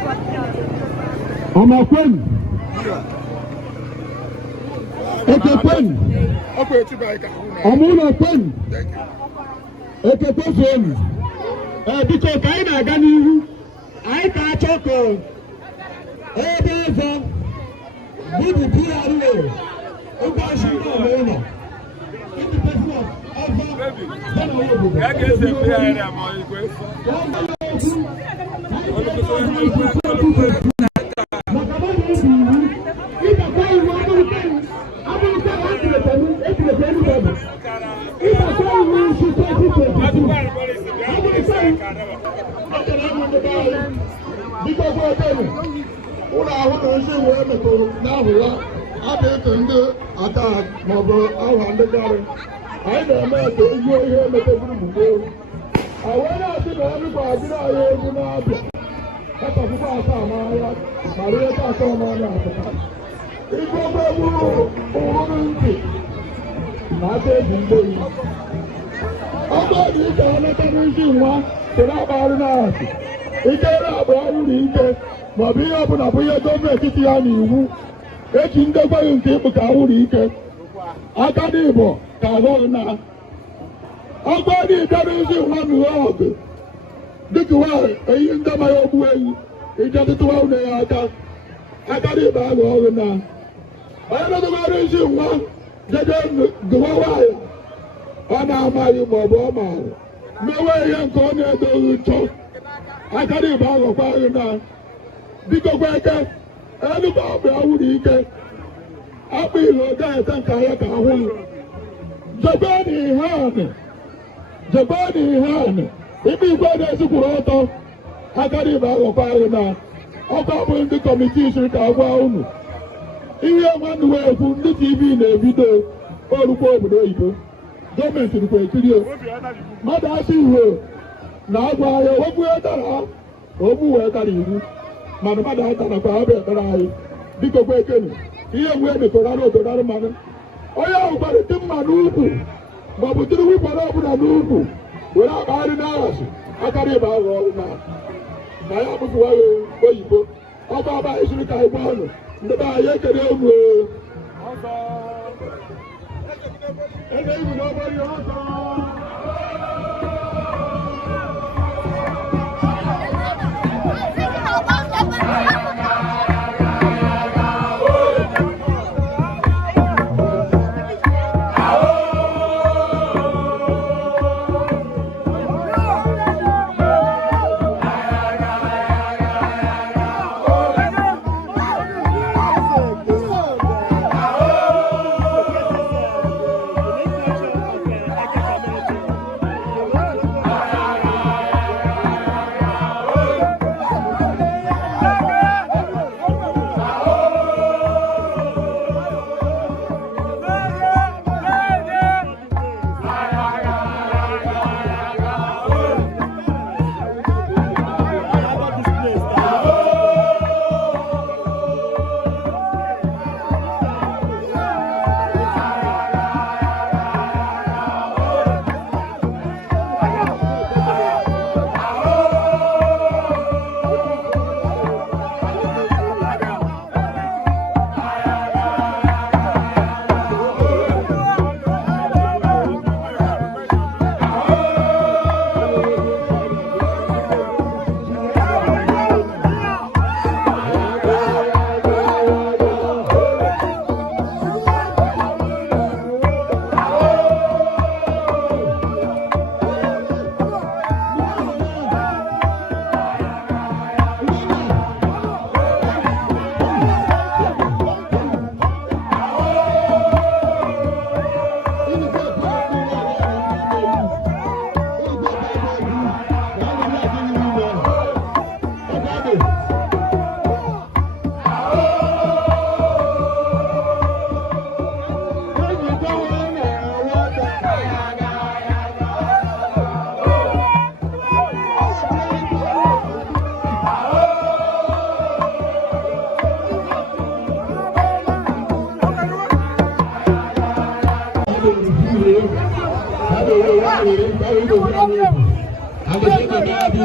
Everyone, Ọmọkwen. Ekekwen. Ọmụnọkwen. Ekekwefen. Biko ka anyị na-aga n'ihu. Anyị ka achọ ka ebe ọzọ bụbụ PRA ụbọchị ụlọ. Ụlọ ahụ na-esi wee mekọrọ n'ahụ ya adịghị ndị ata maọbụ aha ndị garị anyị na-eme ka ezigbo ihe emetagburu mgbe wee na-asị na ọnụkwa adịrị anyị egwu na-abịa ọkọpụkwa asaa n'ahịa mara ihe asọ n'anya apụta igwebe gburu ụrụ ntị na aka eji mgbeyi ọkọ dị ike ọlọta n'isi nwa soro agbagharị n'ahasị ikere abụọ ụlọ ike maọbụ ihe ọbụla bụ ihe gọọmenti ya n'iwu eji ndekwaghị nke ịkpụ ka ụlọ ike aka dị Igbo ka ahụghị na ọgba dị bịara isi nwa nụrụ ọgụ dịka nwaanyị eyi ndị amaghị ogbu eyi ije tụtụwa ụlọ ya aka dị Igbo ahụ ọgụ na onye metụkwara isi nwa jeje gụwa nwaanyị ọ na-amaghị maọbụ ọ maara mewe ihe nke ọ na-edoghị chọ aka dị Igbo aghọkwa ahụ na biko kwa eke enugba ọbịa wuru ike akpụ ihe ọ gaghị nke ahịa ka ahụghị jebe n'ihe anị ibe igwe na-esikwuru ọtọ akara ibe aghọkwa ahụ na ọkwa bụ ndị kọmitii siri ka agwa unu ihe nwanne wee ekwu ndị TV na-ebido orukwa obodo oyibo gọọmenti dịkwa ekiri mmadụ asị ihe na agwa ahịa wepụ ya dara ogbu wee kara iwu mana mmadụ atarakwa ha bụ ekpere anyị biko kwa ekene ihe nwee mekọrara obodo mmanụ onye ahụ gbara dị mma n'ukwu maọbụ tiri wigbara ọbụla n'ukwu were akpagharị n'ahasị akara ịba aghọ ọrụ na ya bụfụwaghị oyibo ọba ọba anyị siri ka anyị gwa ọnụ ndị be anyị ekele unu ebe ibu n'ọgbara ihe ọzọ Ada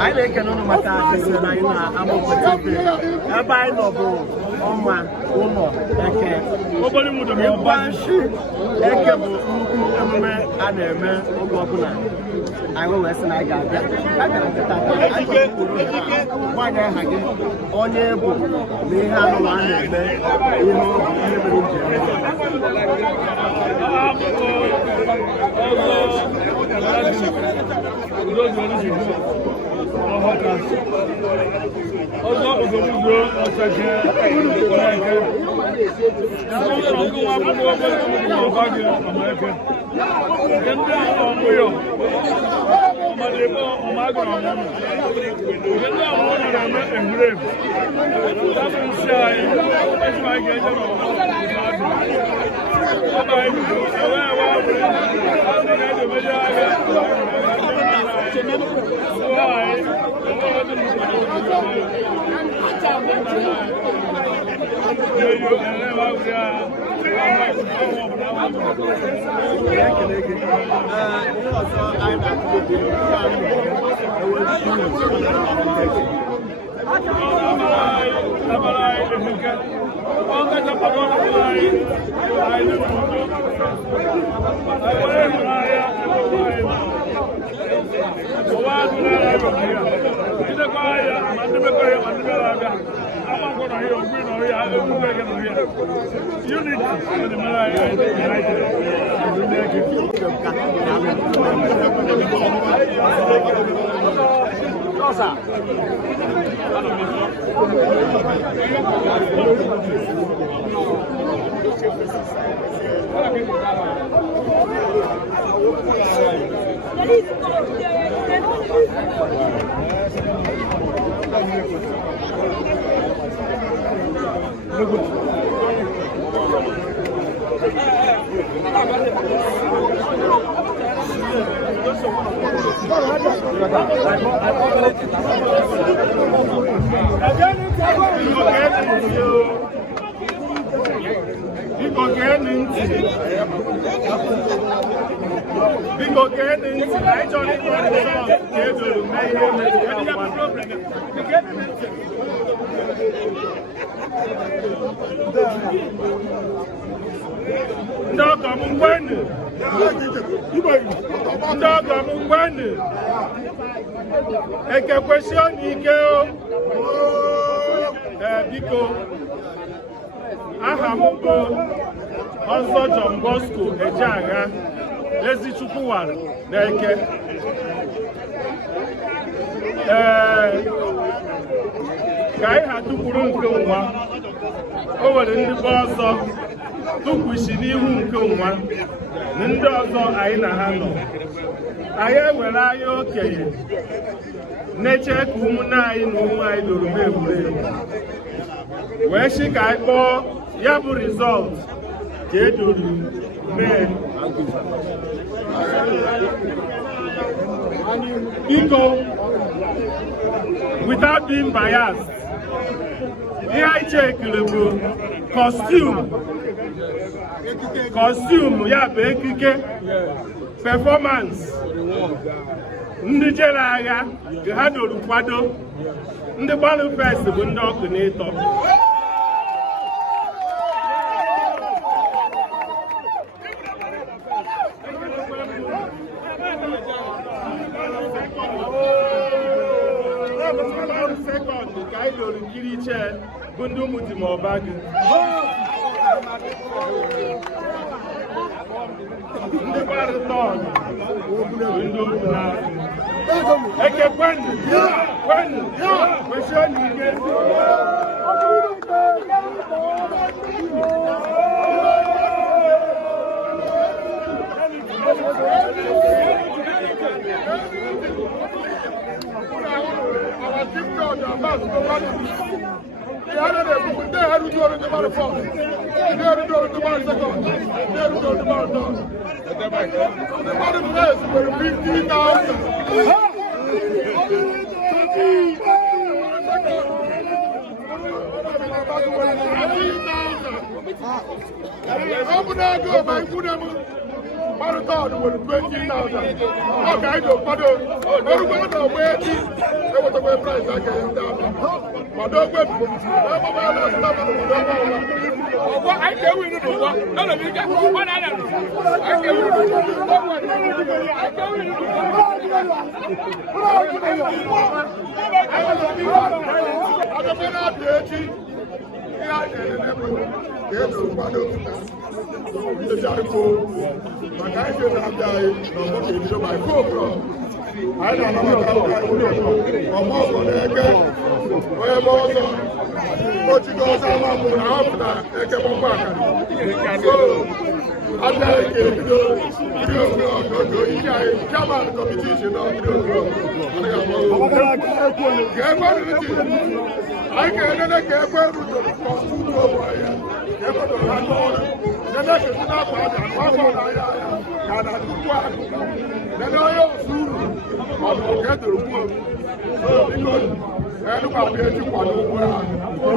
I like an onomata is a line. I'm a buy novel on one woman. Okay, nobody would have been banshee. I will listen. I got that. I get one. I have on your book. We have Biko aha m bụ Ọzọ John Bosco Ejeagha Ezichukwuwara n'Eke. Ka anyị ha tụkwuru nke nwa, o nwere ndị be ọzọ tụkwusi n'ihu nke nwa na ndị ọzọ anyị na ha nọ. Anyị ewere anyị okenye na-eche ka ụmụnne anyị na ụmụ anyị lụrụ m egwuregwu wee sị ka anyị kpọọ ya bụ rizọlt ka edoro mee. Biko, without being biased, ihe anyị chekiri bụ costume ya bụ ekike performance ndị jere agha ka ha doro kwado, ndị gbalụ fest bụ ndị ọkụ n'ịtọ. Sekọndụ ka anyị doro nkiri iche bụ ndị ụmụdị ma ọba gị, ndị gbara tọn ndị okwu na-asị eke kwenu kwesịrị n'ike. Marathon with 20,000. Okay, no, but price I can down. But don't wait. I can't win it. None of you get 100. I can't win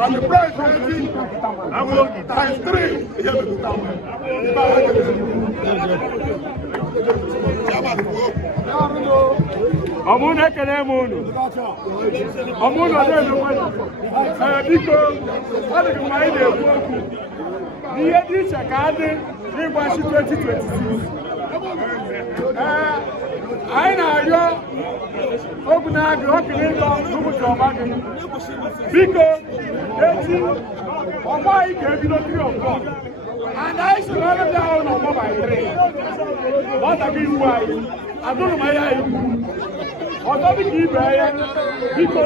and the price times 3. Ọmụnụ ekele m unu. Ọmụnụ ọdịnihu biko, ọ dị mma anyị na-ekwu okwu n'ihe dị iche ka adị n'ịgbachi 2026. anyị na-arịọ Ogbunagụ okiri ịzọ n'ụbọchị ọma gị biko echi ọgba anyị ga-ebido 3 o'clock and anyị si n'ọrụ ndị ahụ na ọgbọ by 3 ọdaghị iwu anyị adụrụ m ahịa anyị ọzọ dịka ibe ya biko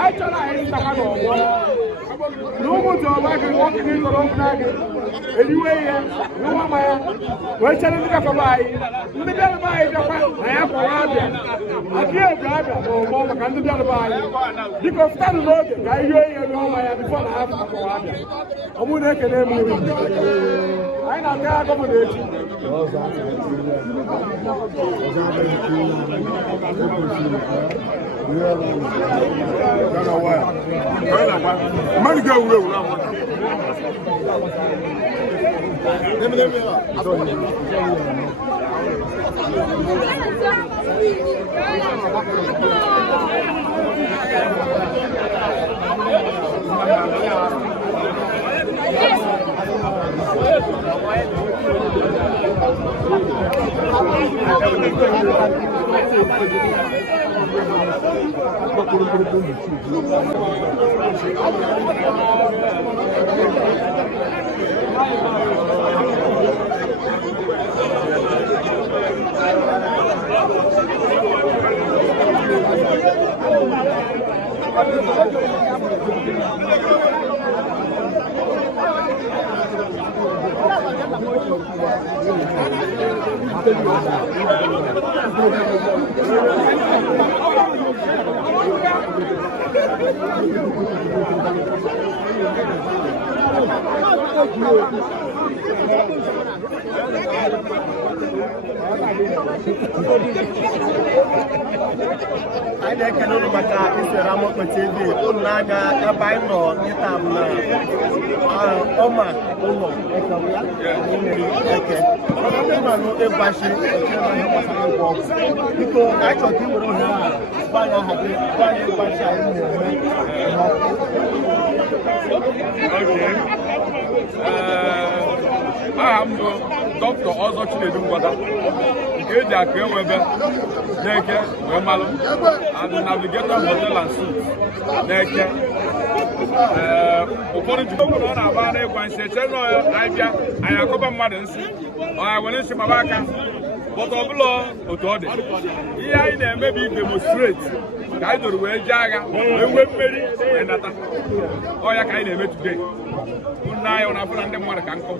anyị chọrọ anyị ntakwa n'ọgbọ n'ụbọchị ọma gị okiri ịzọrọ Ogbunagụ eriwe ihe n'ụwa ma ya wee chere ndị gafere anyị ndị bịarụba anyị bịakwa na ya kpọrọ abịa adị egwu abịa n'ụgbọ maka ndị bịarụba anyị biko fụtanụ n'oge ka ihe ihe n'ọnwa ya bifo na ha kpọrọ abịa ọ bụrụ na ekele m uru anyị na-aga ya gọvanọ echi mmadụ ga-ewuru ewu anyị na-ekele unu maka isere Amokpe TV unu na-aga ebe anyị nọ ịta bụ na ọma ụlọ eke ịmanụ ịgbachi biko anyị chọrọ ka ị were ohere a gwa anyị aha gị gwa anyị ịgbachi anyị na-eme aha m bụ Dr. Ọzọ Chinedu Ngwada nke eji aka enwebe n'Eke wee malụ and Navigator Hotel and Suites n'Eke ụfọdụ jikọgbu na ọ na-agba n'ịgwa nsị eche na anyị bịa anyị akọba mmadụ nsị ọha were nsị maba aka bọta ọbụla otu ọ dị ihe anyị na-emebi demonstrate ka anyị doro wee jee agha wee nwee mmeri wee nata ọya ka anyị na-eme today n'anya na afọ ndị mmadụ ka nkọ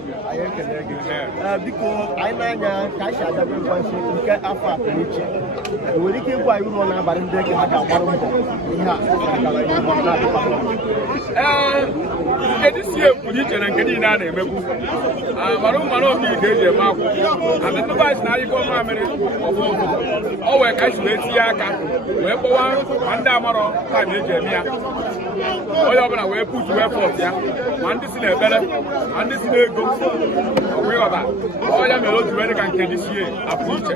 biko anyị na-anya ka anyị si adaba ịgwa nsị nke afọ a pụrụ iche enwere ike ịgwa anyị uru ọ na-abalị ndị eke ha ga-agbara mbọ ihe a nke dị si pụrụ iche na nke niile a na-emegbu mara ụmara obi ka eji eme akwụ and ndị vice na ayịkọ mamịrị ọ wee ka anyị si wee tinye aka wee kpọwa ma ndị amarọ taim eji eme ya onye ọbụla wee putu wee fọt ya ma ndị si n'ebere ma ndị si n'ego ọgwụ ịghọta ọya mere o ji wee dị ka nke dị sie apụ iche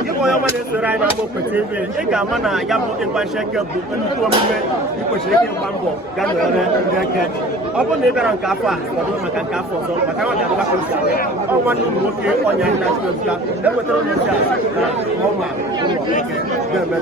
ndị onye ọma na-esoro anyị na Amokpe TV ị ga-ama na ya bụ ịgbachi eke bụ nnukwu omume ị kwesịrị ike ịgba mbọ ga nọrọ ndị eke ọ bụrụ na ị bịara nke afọ a kwado maka nke afọ ọzọ maka nwa ga-agbakọ ọ nwanne ụmụ nwoke ọnya anyị na-achụ ebuka ewetara onye isi a na ọma ụlọ eke ga-eme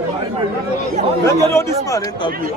Look at all this man interview.